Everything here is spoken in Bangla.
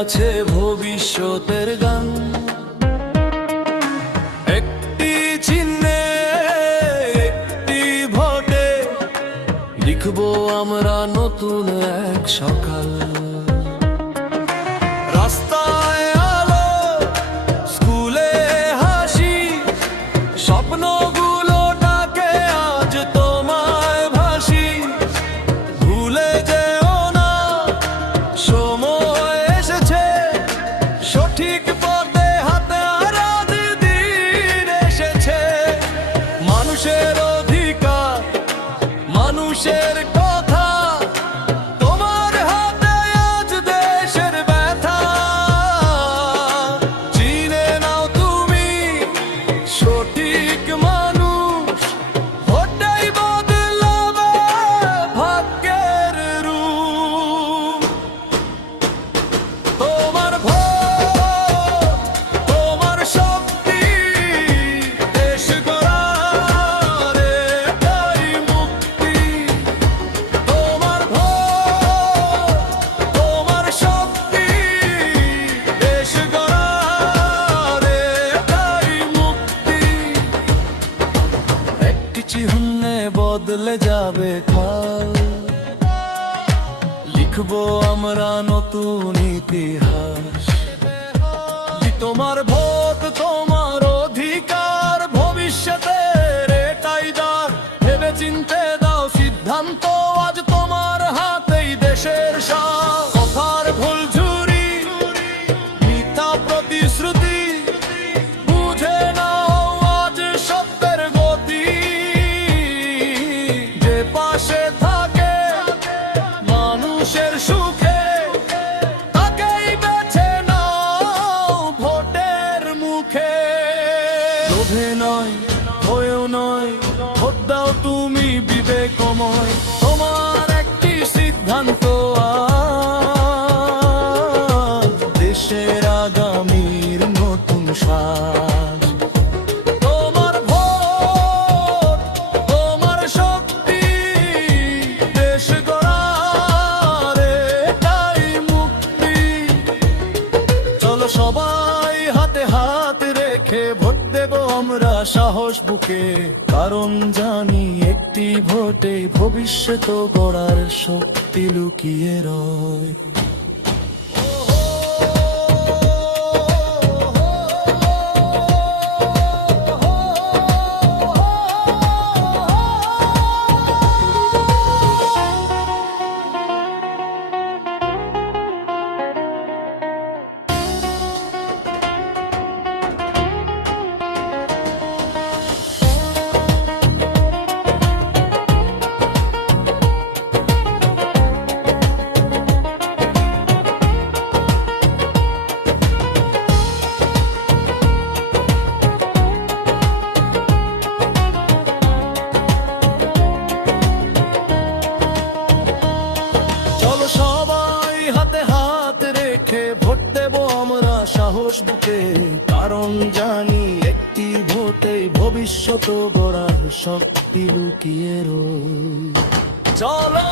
আছে ভবিষ্যতের গান। একটি চিহ্নে একটি ভোটে লিখবো আমরা নতুন এক সকাল। রাস্তায় আলো, স্কুলে হাসি, স্বপ্নগুলোটাকে আজ তোমায় ভাসি। ভুলে যেও না সময় এসেছে, সঠিক পথে হাতে আর আজ দিন এসেছে। মানুষের অধিকার, মানুষের কথা, তোমার হাতে আজ দেশের ব্যথা। চিনে নাও তুমি সঠিক মানুষ, ওটাই বদলাবে ভাগ্যের রূপ। তোমার ভোট, তোমার শক্তি, দেশ গড়ার এটাই মুক্তি। তোমার ভোট, তোমার শক্তি, দেশ গড়ার এটাই মুক্তি। একটি চিহ্নে বদলে যাবে কাল, লিখবো আমরা নতুন ইতিহাস। তোমার ভোট, তোমার অধিকার, ভবিষ্যতের এটাই দ্বার। ভেবে চিনতে দাও সিদ্ধান্ত, আজ তোমার হাতেই দেশের সাথ। কথার ভুল ঝুরি, মিথ্যা প্রতিশ্রুতি, বুঝে নাও আজ সত্যের গতি। যে পাশে থাকে মানুষের সুখে, তাকেই বেছে নাও ভোটের মুখে। লোভে নয়, ভয়েও নয়, ভোট দাও তুমি বিবেকময়। তোমার একটি সিদ্ধান্ত আজ দেশের আগামীর নতুন সাজ। তোমার ভোট, তোমার শক্তি, দেশ গড়ার এটাই মুক্তি। চলো সবাই হাতে হাত রেখে ভোট দেব আমরা সাহস বুকে। কারণ জানি একটি ভোটে ভবিষ্যৎ গড়ার শক্তি লুকিয়ে রয়। চলো সবাই হাতে হাত রেখে ভোট দেব আমরা সাহস বুকে। কারণ জানি একটি ভোটে ভবিষ্যৎ গড়ার শক্তি লুকিয়ে রয়। চলো